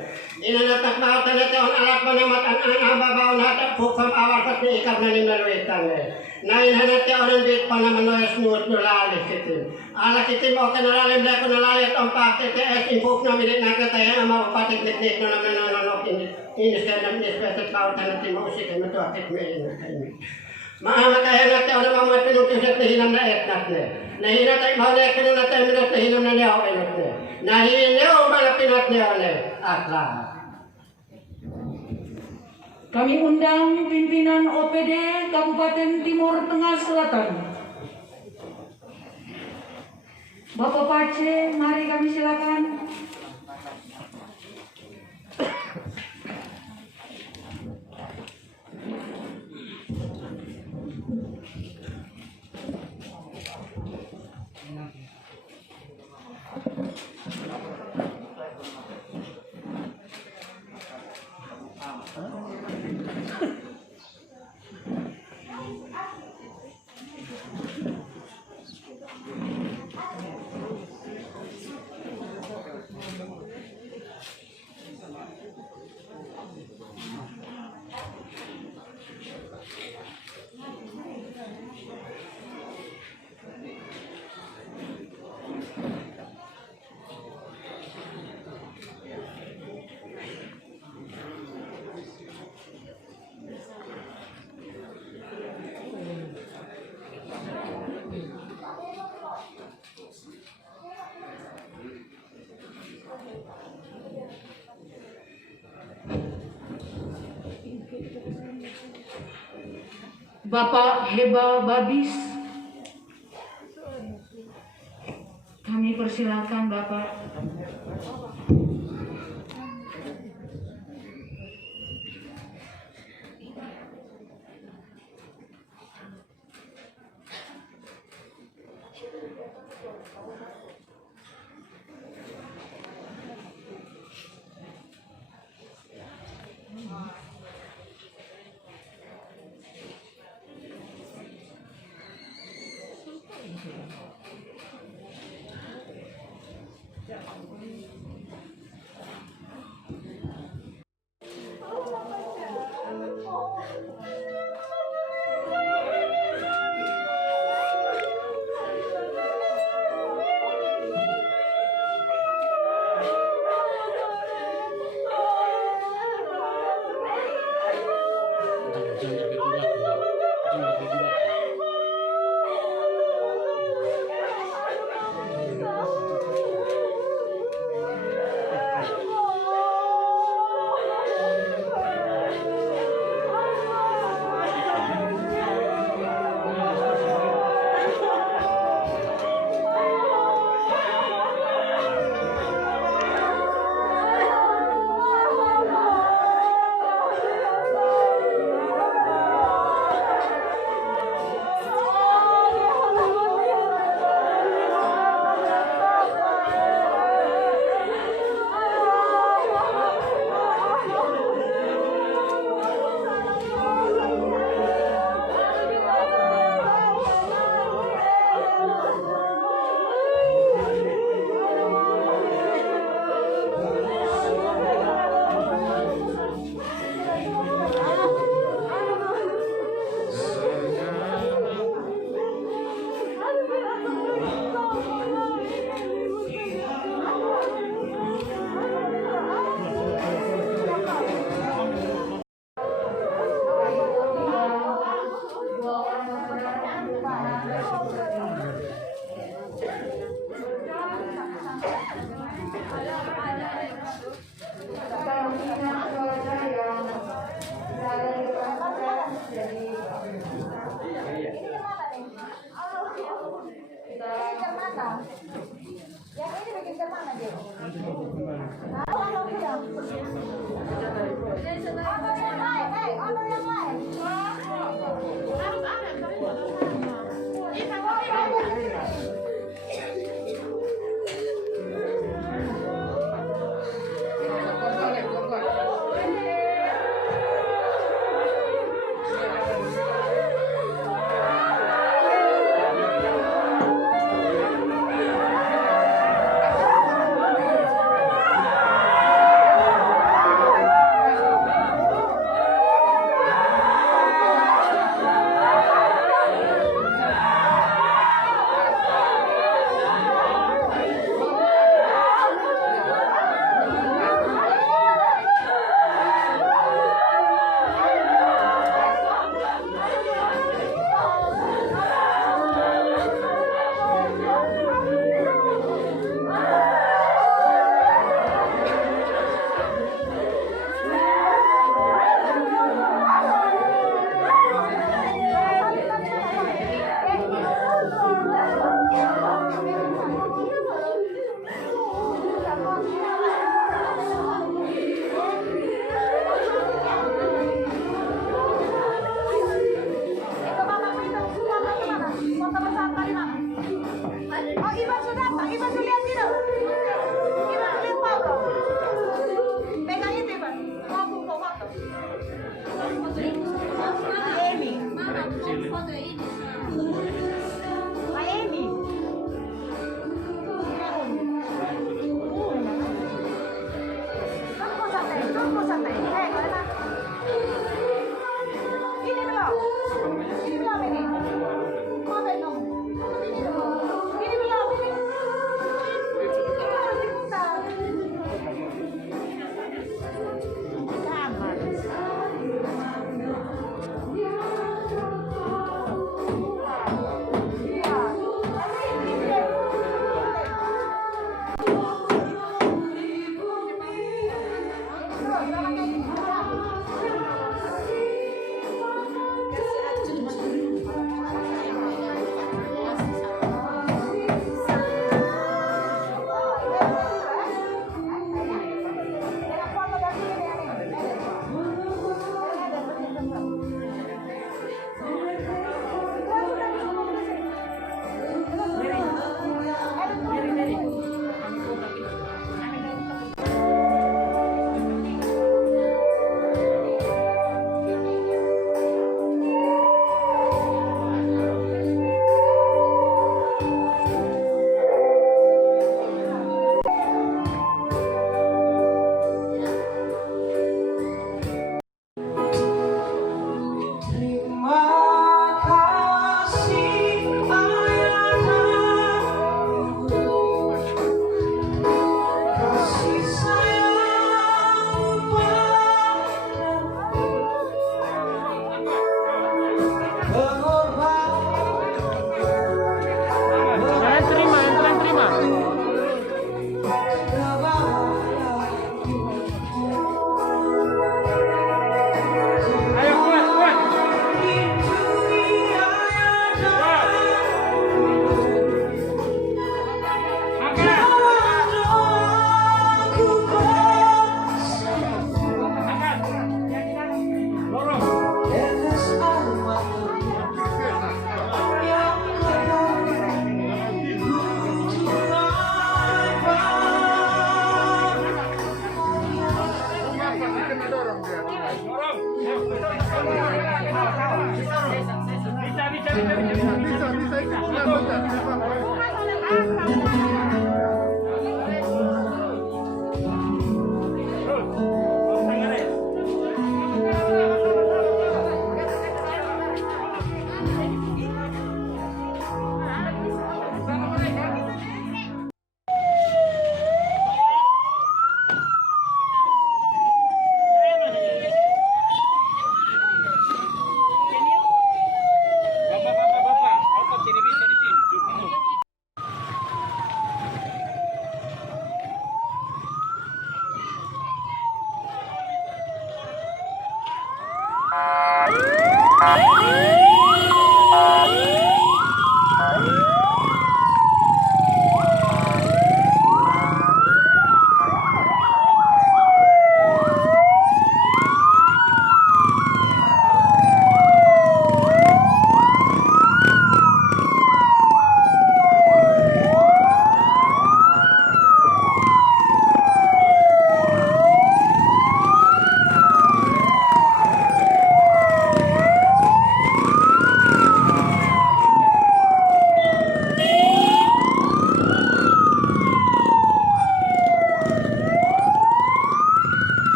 Ina na tak ba ta le on alat pa na matan an babaw na ta phukam awar pat ni ikap na ni malwetan le. Nain hanati on bit pa na manoyas nuot no lali kitin. Ala kitin mo ka na lalim le ko na lalit on pa te es infuk na milit na ka tayo ama patik nik no na nanonok ini sekarang ini seperti kau tanah timur usik kami tu aktif mereka kami. Maaf kaya nanti orang mama itu nulis terhinam na etnatnya. Nahina tay mau nak kena nanti minat terhinam na dia awal etnatnya. Nahina orang pinatnya oleh akhlak. Kami undang pimpinan OPD Kabupaten Timur Tengah Selatan. Bapak Pace, mari kami silakan. Bapak Heba Babis, kami persilakan Bapak.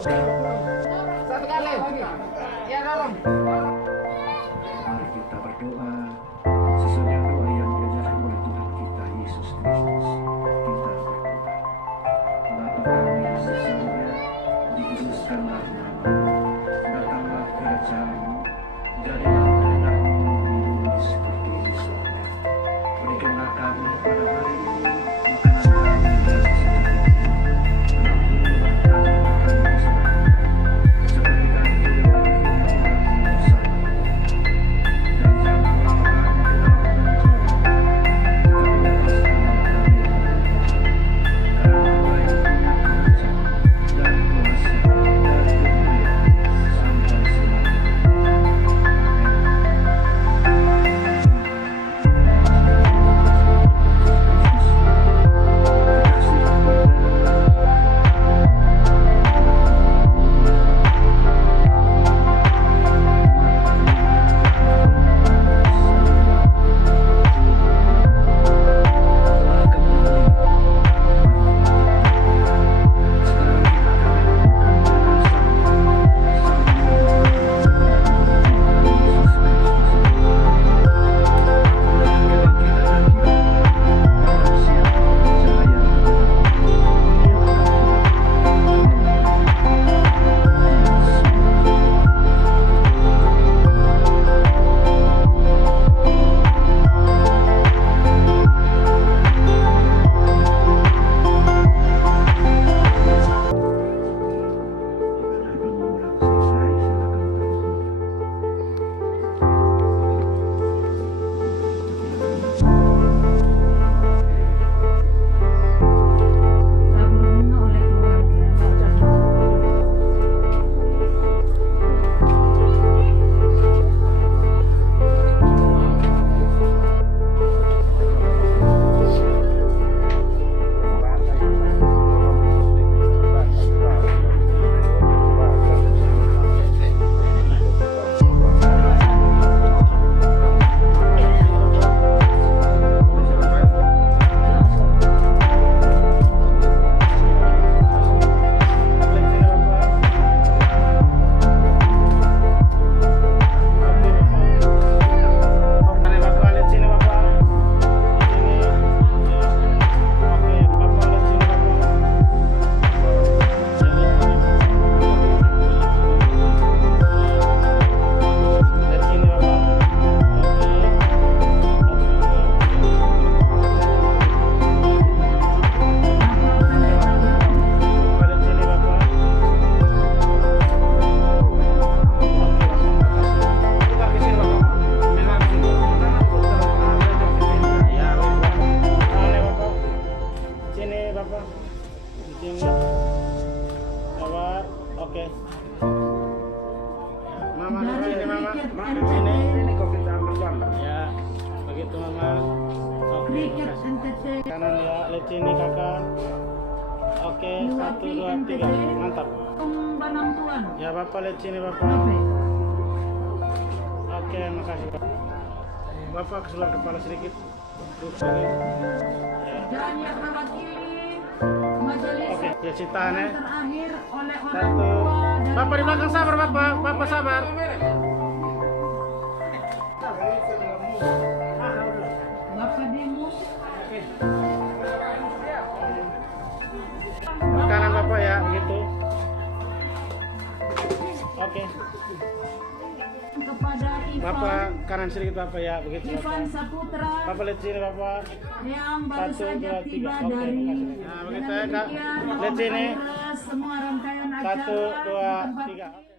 Satu kali. Ya tolong. Mari kita berdoa sesuai dengan doa yang diajarkan oleh Tuhan kita Yesus Kristus. Kita berdoa. Bapa kami di surga, dikuduskanlah namamu. Datanglah kerajaan-Mu. Jadilah kehendak-Mu di bumi seperti di surga. Berikanlah kami pada hari ini makanan kami yang sesungguhnya. Ampunilah kami akan dosa kami, seperti kami juga mengampuni orang yang berdosa. Dan jangan bawa kami ke dalam pencobaan, tetapi lepaskanlah kami dari yang jahat. Karena baik punya kerajaan dan kuasa dan kemuliaan sampai selamanya. Oke. Mama, ini mama. Ini kok kita ambil gambar. Ya, begitu mama. Oke. Kanan ya, lihat sini kakak. Oke, 1, 2, 3, mantap. Ya bapak lihat sini bapak. Oke, makasih pak. Bapak keseluruhan kepala sedikit. Oke, ya citahan ya. Satu. Bapak di belakang sabar bapak. Bapak sabar. Kanan bapak ya, gitu. Oke. Kepada Bapak kanan sedikit bapak ya, begitu Ivan bapak. Saputra Bapak lihat sini bapak. yang baru 1, saja 2, 3. tiba Oke, dari makasih. Nah, begitu ya kak. Lihat sini. semua rangkaian acara 1, 2, tempat 3.